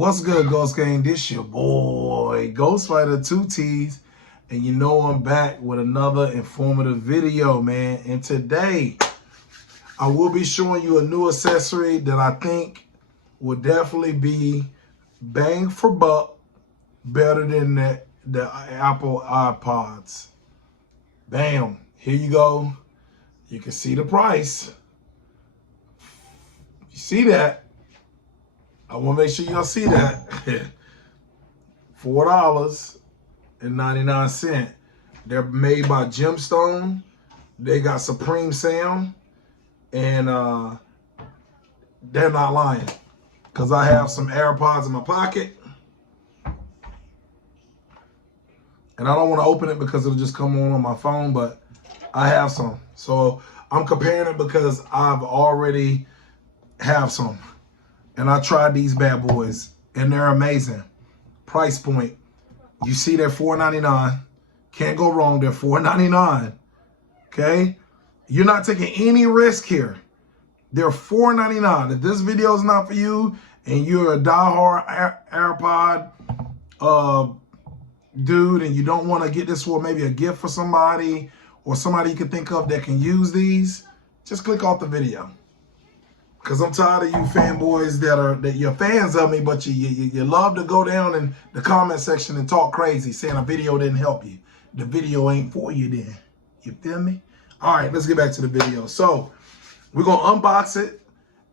What's good, Ghost Gang? This your boy, Ghost Fighter 2 T's, and you know I'm back with another informative video, man. And today, I will be showing you a new accessory that I think will definitely be bang for buck, better than the Apple iPods. Bam, here you go. You can see the price. You see that? I want to make sure y'all see that. $4.99. They're made by Gemstonee. They got supreme sound. And they're not lying. Because I have some AirPods in my pocket. And I don't want to open it because it'll just come on my phone. But I have some. So I'm comparing it because I've already have some. And I tried these bad boys, and they're amazing. Price point, you see they're $4.99. Can't go wrong, they're $4.99. Okay? You're not taking any risk here. They're $4.99. If this video is not for you, and you're a diehard AirPod dude, and you don't want to get this for maybe a gift for somebody, or somebody you can think of that can use these, just click off the video. Because I'm tired of you fanboys that you're fans of me, but you love to go down in the comment section and talk crazy, saying a video didn't help you. The video ain't for you then. You feel me? All right, let's get back to the video. So we're going to unbox it,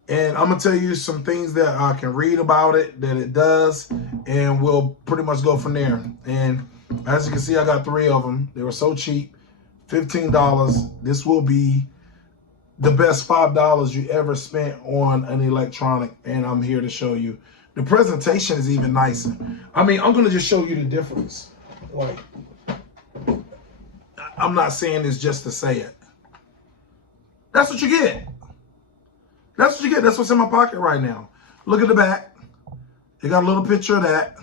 and I'm going to tell you some things that I can read about it, that it does, and we'll pretty much go from there. And as you can see, I got 3 of them. They were so cheap, $15. This will be the best $5 you ever spent on an electronic, and I'm here to show you. The presentation is even nicer. I mean, I'm gonna just show you the difference. Like, I'm not saying this just to say it. That's what you get. That's what you get. That's what's in my pocket right now. Look at the back. It got a little picture of that.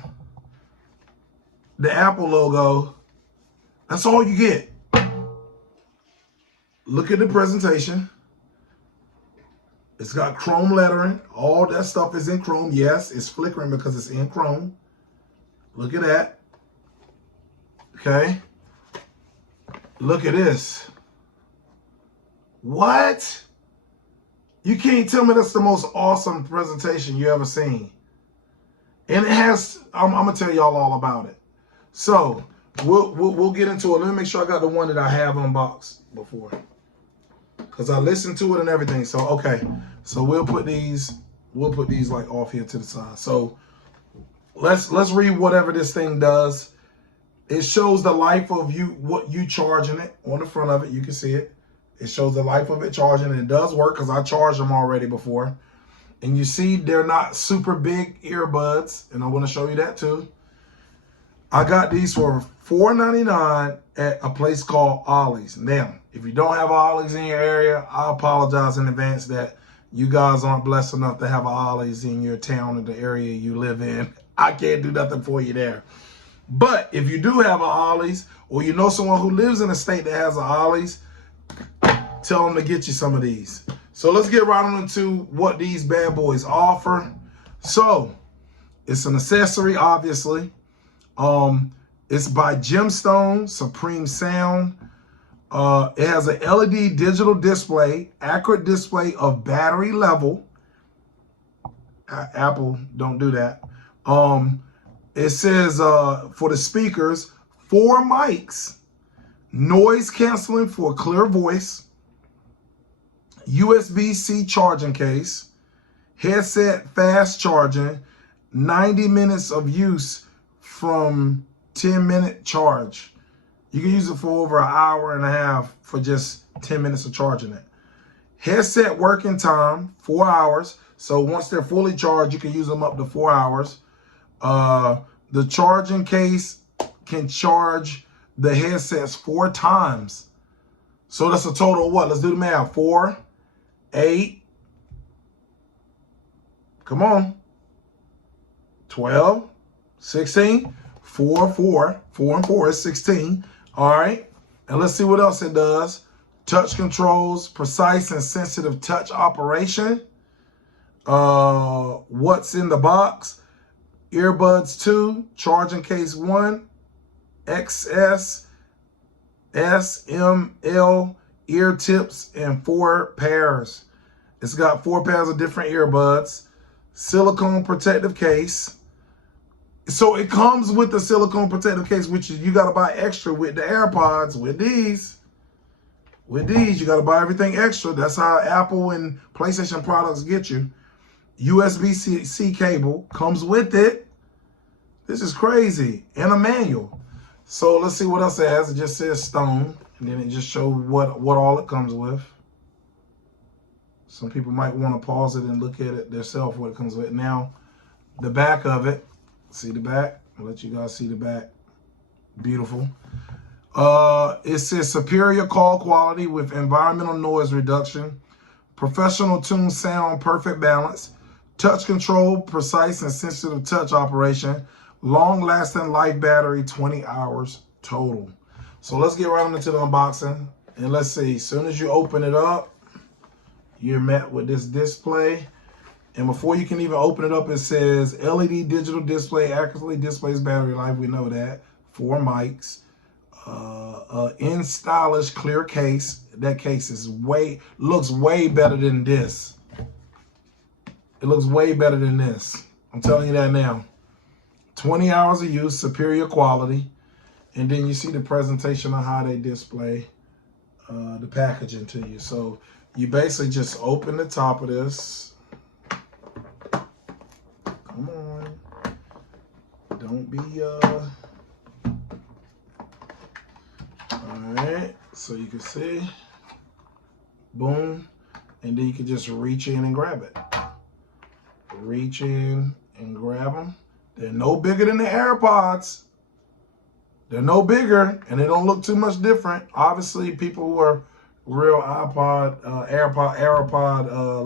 The Apple logo. That's all you get. Look at the presentation. It's got chrome lettering. All that stuff is in chrome. Yes, it's flickering because it's in chrome. Look at that. Okay. Look at this. What? You can't tell me that's the most awesome presentation you ever seen. And it has, I'm going to tell y'all all about it. So, we'll get into it. Let me make sure I got the one that I have unboxed before, because I listened to it and everything. So, okay. So we'll put these like off here to the side. So let's read whatever this thing does. It shows the life of what you charging it on the front of it. You can see it. It shows the life of it charging. And it does work because I charged them already before. And you see they're not super big earbuds. And I want to show you that too. I got these for $4.99 at a place called Ollie's. Now, if you don't have Ollie's in your area, I apologize in advance that you guys aren't blessed enough to have Ollie's in your town or the area you live in. I can't do nothing for you there. But if you do have a Ollie's, or you know someone who lives in a state that has a Ollie's, tell them to get you some of these. So let's get right on into what these bad boys offer. So it's an accessory, obviously. It's by Gemstonee, Supreme Sound. It has an LED digital display, accurate display of battery level. Apple don't do that. It says for the speakers, 4 mics, noise canceling for clear voice, USB-C charging case, headset fast charging, 90 minutes of use from 10-minute charge. You can use it for over an hour and a half for just 10 minutes of charging it. Headset working time, 4 hours. So once they're fully charged, you can use them up to 4 hours. The charging case can charge the headsets 4 times. So that's a total of what? Let's do the math. 4, 8, come on, 12, 16, 4 and 4 is 16. All right, and let's see what else it does. Touch controls, precise and sensitive touch operation. What's in the box? Earbuds 2, charging case 1, XS, S, M, L, ear tips, and 4 pairs. It's got 4 pairs of different earbuds, silicone protective case. So it comes with the silicone protective case, which you got to buy extra with the AirPods. With these, you got to buy everything extra. That's how Apple and PlayStation products get you. USB-C cable comes with it. This is crazy. And a manual. So let's see what else it has. It just says Stone. And then it just shows what all it comes with. Some people might want to pause it and look at it themselves, what it comes with. Now, the back of it. See the back? I'll let you guys see the back. Beautiful. It says superior call quality with environmental noise reduction, professional tune sound, perfect balance, touch control, precise and sensitive touch operation, long-lasting life battery, 20 hours total. So let's get right into the unboxing. And let's see, as soon as you open it up, you're met with this display. And before you can even open it up, it says LED digital display accurately displays battery life. We know that. 4 mics. In stylish clear case. That case is looks way better than this. It looks way better than this. I'm telling you that now. 20 hours of use, superior quality. And then you see the presentation of how they display the packaging to you. So you basically just open the top of this. Come on. Don't be, Alright, so you can see. Boom. And then you can just reach in and grab it. Reach in and grab them. They're no bigger than the AirPods. They're no bigger, and they don't look too much different. Obviously, people who are real AirPod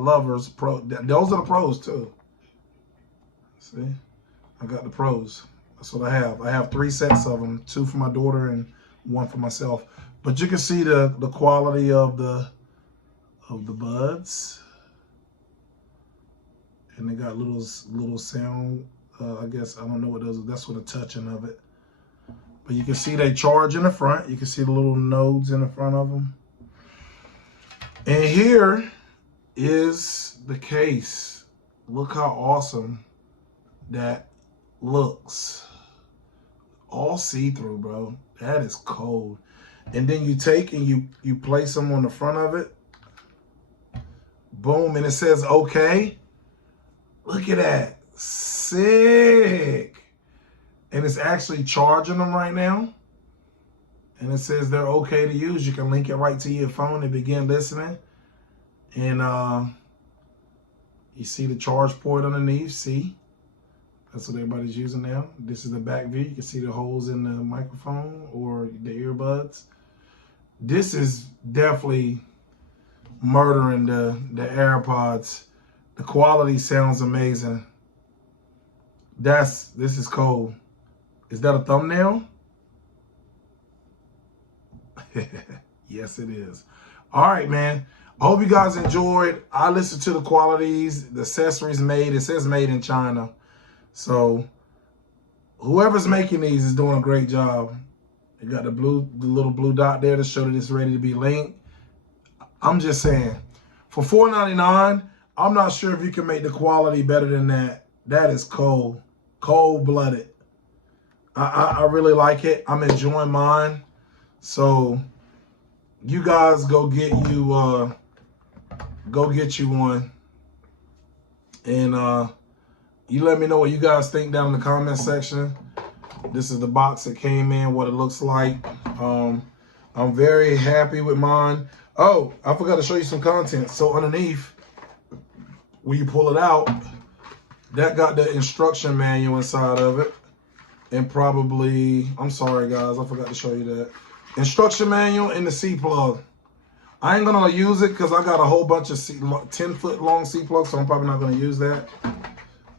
lovers, those are the pros too. See, I got the pros. That's what I have. I have 3 sets of them, 2 for my daughter and 1 for myself. But you can see the quality of the buds, and they got little sound. I guess I don't know what those. That's what the touching of it. But you can see they charge in the front. You can see the little nodes in the front of them. And here is the case. Look how awesome that looks. All see-through, bro. That is cold. And then you take and you place them on the front of it. Boom, and it says okay. Look at that. Sick. And it's actually charging them right now. And it says they're okay to use. You can link it right to your phone and begin listening. And you see the charge port underneath. See? That's what everybody's using now. This is the back view. You can see the holes in the microphone or the earbuds. This is definitely murdering the AirPods. The quality sounds amazing. This is cold. Is that a thumbnail? Yes, it is. All right, man. I hope you guys enjoyed. I listened to the qualities, the accessories made. It says made in China. So whoever's making these is doing a great job. You got the little blue dot there to show that it's ready to be linked. I'm just saying, for $4.99, I'm not sure if you can make the quality better than that. That is cold. Cold-blooded. I really like it. I'm enjoying mine. So you guys go get you one. And you let me know what you guys think down in the comment section. This is the box that came in, what it looks like. I'm very happy with mine. Oh, I forgot to show you some content. So underneath, when you pull it out, that got the instruction manual inside of it. And probably, I'm sorry guys, I forgot to show you that. Instruction manual and the C plug. I ain't gonna use it because I got a whole bunch of 10-foot long C plugs, so I'm probably not gonna use that.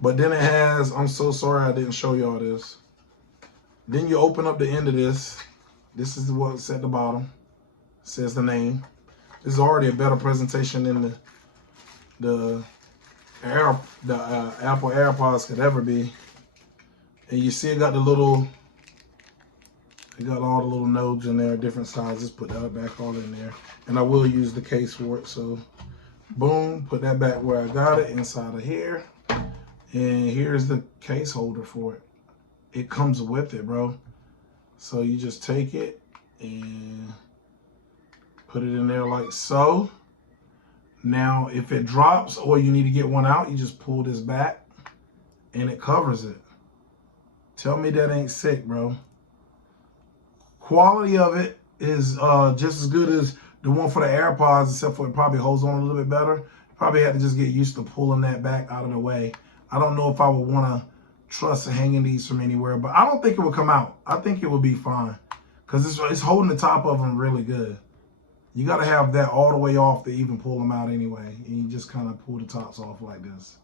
But then it has, I'm so sorry I didn't show y'all this. Then you open up the end of this. This is what's at the bottom. It says the name. This is already a better presentation than the Apple AirPods could ever be. And you see it got the little, it got all the little nodes in there, different sizes. Put that back all in there. And I will use the case for it. So boom, put that back where I got it, inside of here. And here's the case holder for it. It comes with it, bro. So you just take it and put it in there like so. Now, if it drops or you need to get one out, you just pull this back and it covers it. Tell me that ain't sick, bro. Quality of it is just as good as the one for the AirPods, except for it probably holds on a little bit better. Probably had to just get used to pulling that back out of the way. I don't know if I would want to trust hanging these from anywhere, but I don't think it would come out. I think it would be fine because it's holding the top of them really good. You got to have that all the way off to even pull them out anyway. And you just kind of pull the tops off like this.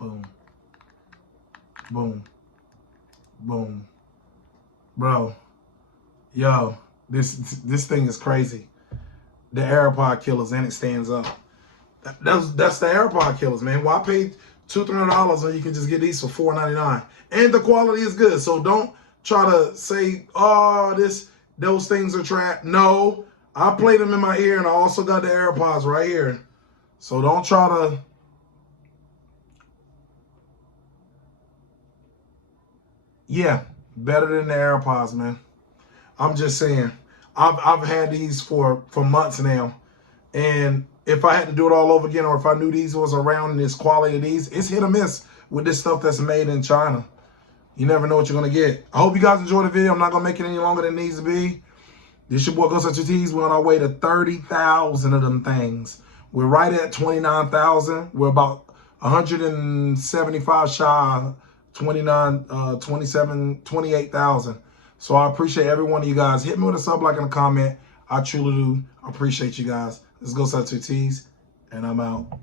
Boom. Boom. Boom. Bro. Yo, this thing is crazy. The AirPod killers, and it stands up. That's the AirPod killers, man. Why pay $200-$300 when you can just get these for $4.99? And the quality is good. So don't try to say, oh, those things are trash. No, I played them in my ear, and I also got the AirPods right here. So don't try to. Yeah, better than the AirPods, man. I'm just saying. I've had these for months now, and if I had to do it all over again, or if I knew these was around this quality of these, it's hit or miss with this stuff that's made in China. You never know what you're gonna get. I hope you guys enjoyed the video. I'm not gonna make it any longer than it needs to be. This your boy Go Such Your Tees. We're on our way to 30,000 of them things. We're right at 29,000. We're about 175 shy, 28,000. So I appreciate every one of you guys. Hit me with a sub, like, and a comment. I truly do appreciate you guys. Let's Go Such Your Tees, and I'm out.